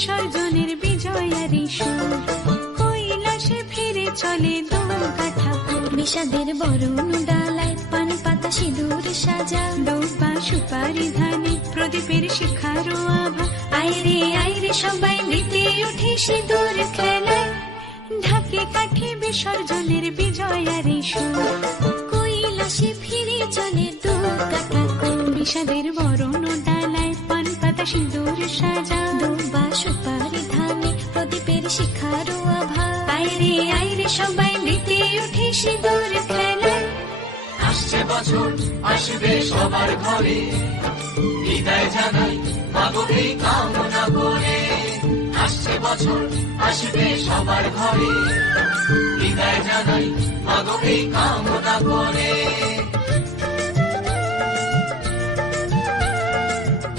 বিসর্জনের বিজয়ারি সুর, কৈলাসে ফিরে চলে দোলকাঠা। বিষাদের বরণ ডালায় পান পাতা সিঁদুর সাজা, দৌপা সুপারি ধানে প্রদীপের শিখারো আভা। আইরে সবাই মেতে উঠে সিঁদুর খেলায়, ঢাকে কাঠে বিসর্জনের বিজয়ারি সুর, কৈলাসে ফিরে চলে দোলকাঠা। বিষাদের বরণ ডালায় পান পাতা সিঁদুর সাজা, দৌপা সুপারি ধানে প্রদীপের শিখারো আভা। আইরে সবাই মেতে উঠে সিঁদুর খেলায়। আসছে বছর আসবে সবার ঘরে, বিদায় জানাই মাগো এই কামনা করে। আসছে বছর আসবে সবার ঘরে, বিদায় জানাই মাগো এই কামনা করে।